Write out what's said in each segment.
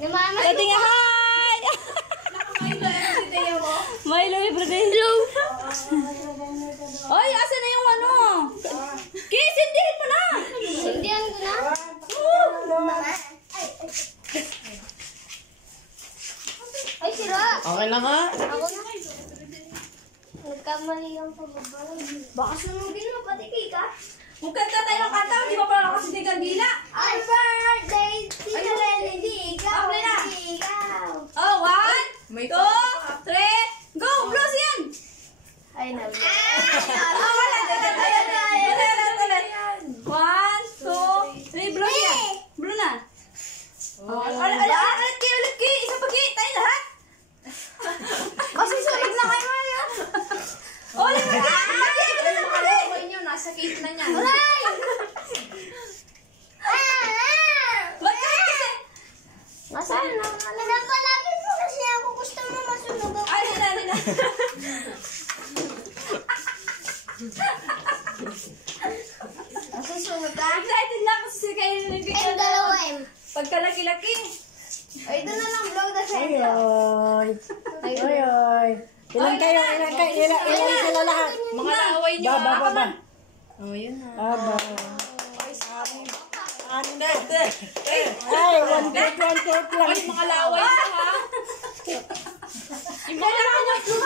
Dati nga, hi! Milo everyday. Hello. Oy, asa na yung ano? Kiss, sindihin mo na! Sindihan ko na? Ay, sira! Okay na ka? Ako na. Nagkamali yung pagbabalo. Baka sunugin mo, pati ka. Magkanta tayo ng kanta, di ba pala nakasindigan dila? Happy birthday, Tita Lenny, ikaw, Okay na. ikaw. Oh, 1, 2, 3, go! Blows yan! Ay, nabi. Oh, wala. Ulit. 1, 2, 3, blow yan. Blow na. Ulit ki. Isa pa ki. Tayo lahat. Kasi sulit na kayo ngayon. Ulit ki. Nasa cake na niya. Aray! Ba't kasi? Masaya na. Nagpalapit mo kasi ako gusto mo masunog ako. Ay, na. Masusunod ka? Excited na ako sa kainin ng Ay, dalawa eh. pagkalaki-laki. Ay, ito na lang vlog na sa'yo. Oy. Ilan kayo sila lahat? Mga laway niyo. Baba. Oh, yun na. Aba. Ay, 1 cake lang. Ay, mga laway niyo, ha? Yung mga laway niyo.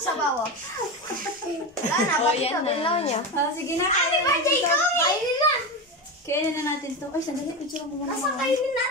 Isa ba ako? Wala na, pati yan na. sabihin niya. Sige na. Happy birthday ko! Kainin na! Kainin na natin to. Ay, sandali. Picture mo muna. Asa kainin na?